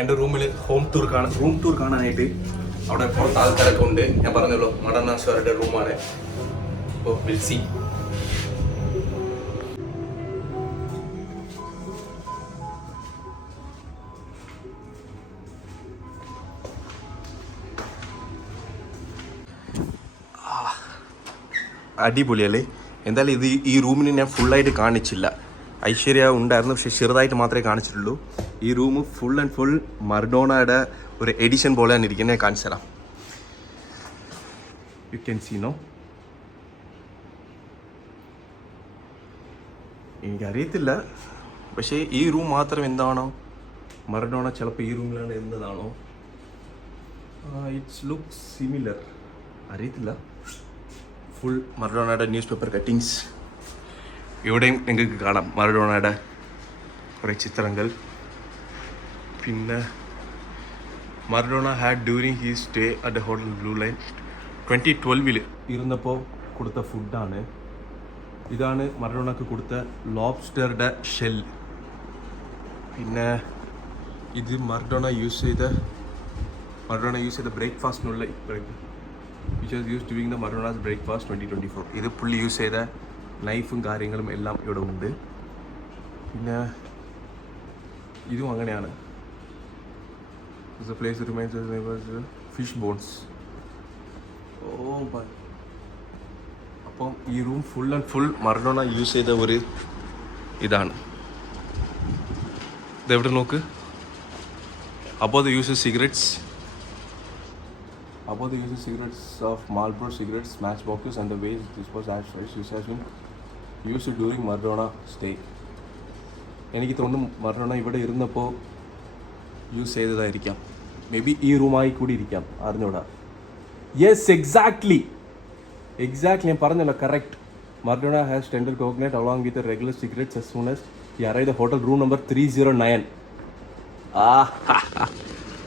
എൻ്റെ റൂമിൽ room tour കാണാനായിട്ട് അവിടെ പുറത്ത് ആൾക്കാരൊക്കെ ഉണ്ട്. ഞാൻ പറഞ്ഞല്ലോ മഡോണ സാറുടെ റൂമാണ്. അപ്പോൾ വിൽ സീ. അടിപൊളിയല്ലേ? എന്തായാലും ഈ റൂമിന് ഞാൻ ഫുള്ളായിട്ട് കാണിച്ചില്ല. ഐശ്വര്യ ഉണ്ടായിരുന്നു, പക്ഷെ ചെറുതായിട്ട് മാത്രമേ കാണിച്ചിട്ടുള്ളൂ. ഈ റൂം ഫുൾ ആൻഡ് ഫുൾ മർഡോണയുടെ ഒരു എഡിഷൻ പോലെയാണ് ഇരിക്കുന്നത്. ഞാൻ കാണിച്ചു തരാം. You can see no. എനിക്കറിയത്തില്ല, പക്ഷേ ഈ റൂം മാത്രം എന്താണോ മർഡോണ ചിലപ്പോൾ ഈ റൂമിലാണ് എന്നതാണോ. ഇറ്റ്സ് ലുക്ക് സിമിലർ, അറിയത്തില്ല. ഫുൾ മറഡോണയുടെ ന്യൂസ് പേപ്പർ കട്ടിങ്സ്. ഇവിടെയും നിങ്ങൾക്ക് കാണാം മറഡോണയുടെ കുറേ ചിത്രങ്ങൾ. പിന്നെ Maradona had during he stay at the hotel blue line 2012 ഇരുന്നപ്പോൾ കൊടുത്ത ഫുഡാണ്. ഇതാണ് മറഡോണക്ക് കൊടുത്ത ലോബ്സ്റ്ററുടെ ഷെൽ. പിന്നെ ഇത് മറഡോണ യൂസ് ചെയ്ത ബ്രേക്ക്ഫാസ്റ്റിനുള്ള which was used during the Madona's breakfast 2024. ഇത് പുള്ളി യൂസ് ചെയ്ത നൈഫും കാര്യങ്ങളും എല്ലാം ഇവിടെ ഉണ്ട്. പിന്നെ ഇതും അങ്ങനെയാണ്. The place remains as neighbors fish bones. അപ്പം ഈ room full and full Maradona use ചെയ്ത ഒരു ഇതാണ്. ഇതെവിടെ നോക്ക്. അപ്പോൾ the uses cigarettes. About the use of cigarettes of Marlboro cigarettes, matchboxes, and the ways this was used has been used during Maradona stay. എനിക്ക് തോന്നുന്നു മറഡോണ ഇവിടെ ഇരുന്നപ്പോൾ യൂസ് ചെയ്തതായിരിക്കാം. മേ ബി ഈ റൂമായി കൂടി ഇരിക്കാം, അറിഞ്ഞൂടാ. യെസ്, എക്സാക്ട്ലി ഞാൻ പറഞ്ഞല്ലോ, correct. Maradona has tender coconut along with regular cigarettes as soon as he arrived at hotel room number 309.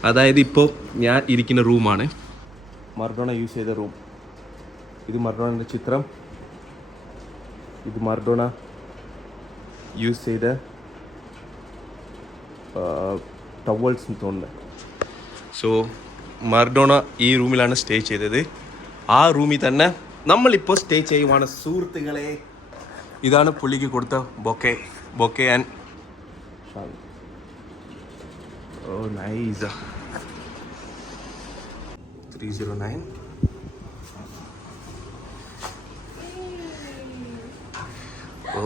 അതായത് ഇപ്പോൾ ഞാൻ ഇരിക്കുന്ന റൂമാണ് മറഡോണ യൂസ് ചെയ്ത റൂം. ഇത് മറഡോണയുടെ ചിത്രം. ഇത് മറഡോണ യൂസ് ചെയ്ത ടവൽസ് തോന്നുന്നത്. സോ മറഡോണ ഈ റൂമിലാണ് സ്റ്റേ ചെയ്തത്. ആ റൂമിൽ തന്നെ നമ്മളിപ്പോൾ സ്റ്റേ ചെയ്യുവാണ് സുഹൃത്തുക്കളെ. ഇതാണ് പുള്ളിക്ക് കൊടുത്ത bouquet and nice. 309.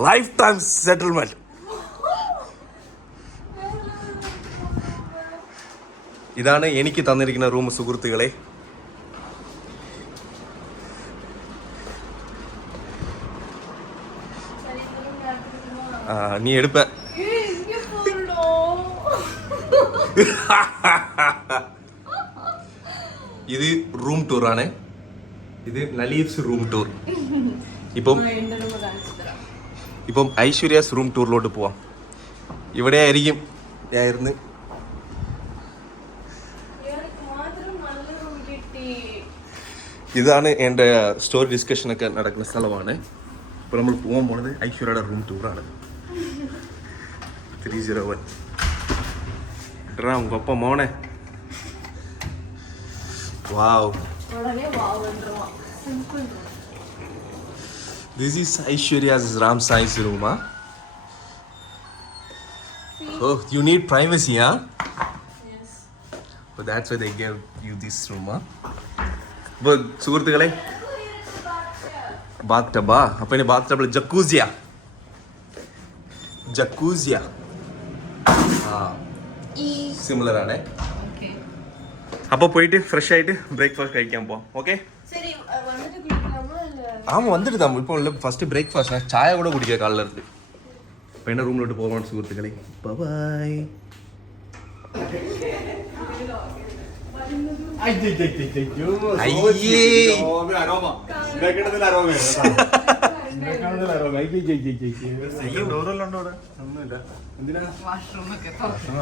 Lifetime settlement. ഇതാണ് എനിക്ക് തന്നിരിക്കുന്ന റൂം സുഹൃത്തുക്കളെ. നീ എടുപ്പ. ഇത് റൂം ടൂറാണ്. ഇത് നലീഫ്സ് റൂം ടൂർ. ഇപ്പം ഐശ്വര്യാസ് റൂം ടൂറിലോട്ട് പോവാം. ഇവിടെ ആയിരിക്കും ഞാനിരുന്ന്. ഇതാണ് എൻ്റെ സ്റ്റോറി ഡിസ്കഷനൊക്കെ നടക്കുന്ന സ്ഥലമാണ്. ഇപ്പോൾ നമ്മൾ പോകാൻ പോണത് ഐശ്വര്യയുടെ റൂം ടൂറാണ്. 301. എടാ ഉങ്ങൊപ്പം മോനെ. Wow. This is Aishwarya's Ram Sai's room, huh? Oh, you need privacy, huh? Yes. So that's why they gave you this room, huh? But സുഹൃത്തുക്കളെ, bathtub ah. അപ്പോൾ ഇനി bathtub ജക്കൂസിയ. സിമിലർ ആണ്. അപ്പോൾ പോയിട്ട് ഫ്രഷ് ആയിട്ട് ബ്രേക്ക്ഫാസ്റ്റ് കഴിക്കാൻ പോവാം. ഓക്കെ, വന്നിട്ട് ഇപ്പോൾ ഉള്ള ഫസ്റ്റ് ബ്രേക്ക്ഫാസ്റ്റ് ചായ കൂടെ കുടിക്കുക കാലിലിട്ട്. അപ്പോൾ എൻ്റെ റൂമിലോട്ട് പോകാൻ സുഹൃത്തുക്കളെ. ബൈ.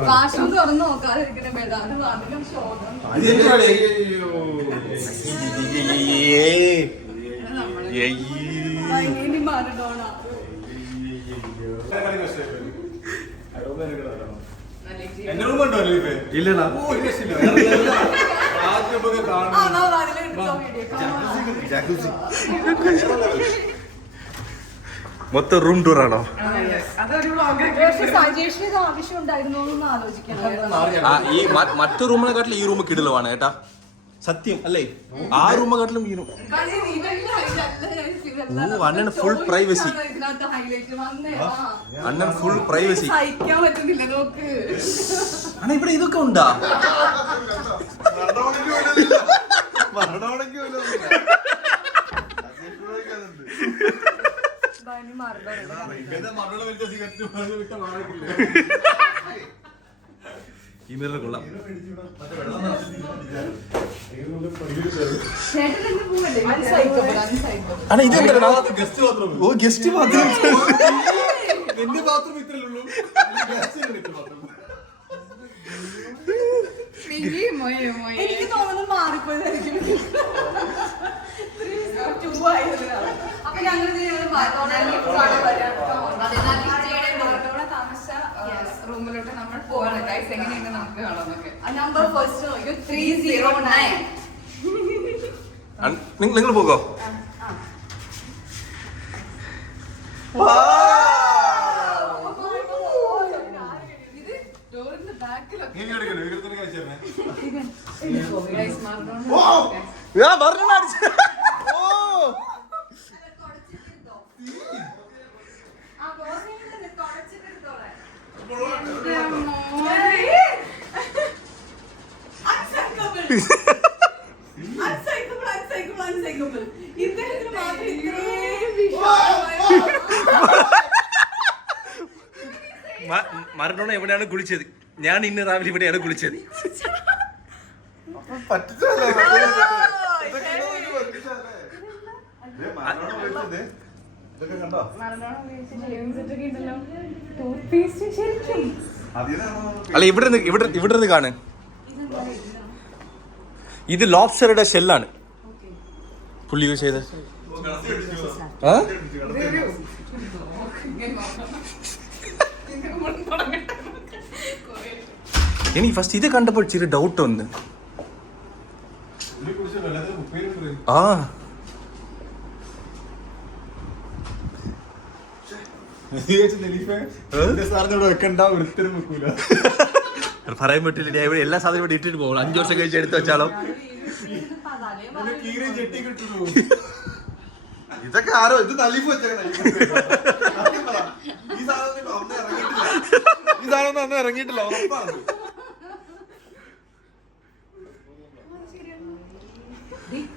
വാഷ്റൂം തുറന്നു നോക്കാതിരിക്കുന്ന ബെഡാണ് അതിലും ശോകം. മറഡോണ എന്റെ റൂം ഉണ്ടോ ഇല്ലടാ മൊത്തം റൂം ടൂർ ആണോ? ആവശ്യം ഉണ്ടായിരുന്നു ആലോചിക്കണം. ഈ മറ്റു റൂമിനെക്കാട്ടിലും ഈ റൂം കിടലുമാണ് ഏട്ടാ, സത്യം അല്ലേ? ആ റൂമിനെക്കാട്ടിലും ഈ റൂം അണ്ണൻ ഫുൾ പ്രൈവസി. അണ്ണൻ ഫുൾ പ്രൈവസി. സഹിക്കാൻ പറ്റുന്നില്ല നോക്ക്. അണ്ണാ ഇവിടെ ഇതൊക്കെ ഉണ്ടാ? ഈ മിറർ കൊള്ളാം. അണ്ണാ ഇത് എന്താ? ഓ ഗസ്റ്റ് ബാത്റൂം. എന്റെ ബാത്റൂം ഇത്രയേ ഉള്ളൂ. എനിക്ക് തോന്നുന്നു മാറിപ്പോയതായിരിക്കും. അപ്പൊ ഞങ്ങൾ റൂമിലോട്ട് നമ്മൾ പോവാണ്. ഗൈസ് എങ്ങനെയുണ്ട് നമുക്ക് കാണാന്നൊക്കെ. നമ്പർ ഫസ്റ്റ് നോക്കി 309. നിങ്ങൾ പോകോ? മറഡോണ എവിടെയാണ് കുളിച്ചത്? ഞാൻ ഇന്ന് രാവിലെ ഇവിടെയാണ് കുളിച്ചത്. അല്ല ഇവിടെ നിന്ന് കാണ്. ഇത് ലോബ്സ്റ്ററുടെ ഷെല്ലാണ് പുള്ളി യൂസ് ചെയ്ത്. എനിക്ക് ഫസ്റ്റ് ഇത് കണ്ടപ്പോൾ ചെറിയ ഡൗട്ട് വന്ന്. ആ പറയാൻ പറ്റില്ല. എല്ലാ സാധനവും ഇവിടെ ഇട്ടിട്ട് പോകും. 5 വർഷം കഴിച്ച് എടുത്ത് വെച്ചാലോ. ഇതൊക്കെ ആരോ ഇത് നലിഫ് വെച്ചേക്കണ. ഈ സാധനം അന്ന് ഇറങ്ങിയിട്ടില്ല, ഉറപ്പാണ്. ഇത്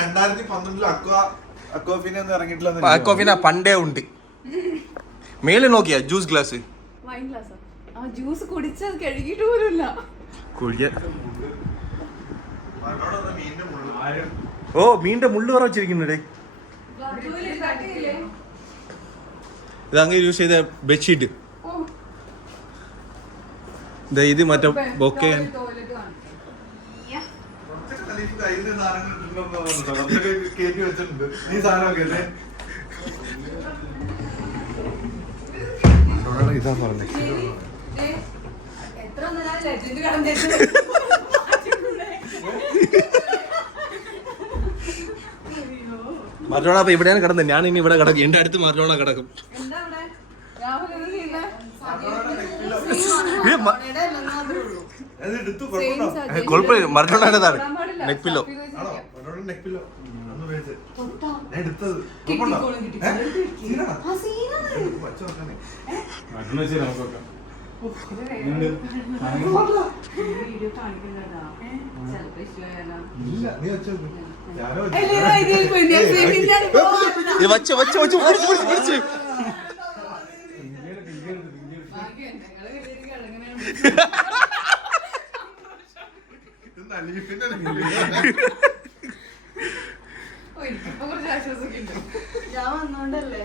2012 അക്വാഫിന ഒന്നും ഇറങ്ങിയിട്ടില്ല. അക്വാഫിന പണ്ടേ ഉണ്ട്. മേലെ നോക്കിയാ ജ്യൂസ് ഗ്ലാസ്. Wine glass. ആ ജ്യൂസ് കുടിച്ചത് കഴുകിയിട്ട് പോലുമില്ല. ഓ മീന്റെ മുള്ളു പറ വെച്ചിരിക്കുന്നുണ്ടേ. ഇത് അങ്ങനെ യൂസ് ചെയ്ത ബെഡ്ഷീറ്റ്. ഇത് മറ്റേ ബൊക്കെ. കേറ്റി വെച്ചിട്ടുണ്ട് ഈ സാധനമൊക്കെ അല്ലേ. ഇതാ പറഞ്ഞേ. മറഡോണ അപ്പൊ ഇവിടെയാണ് കിടന്നത്. ഞാൻ ഇനി ഇവിടെ കിടക്കും. എന്റെ അടുത്ത് മറഡോണ കിടക്കും. കുഴപ്പമില്ല, മറഡോണയുടേതാണ്. Neck pillow. വച്ച് വച്ച് വച്ച് പിടിച്ച് ഞാൻ വന്നോണ്ടല്ലേ.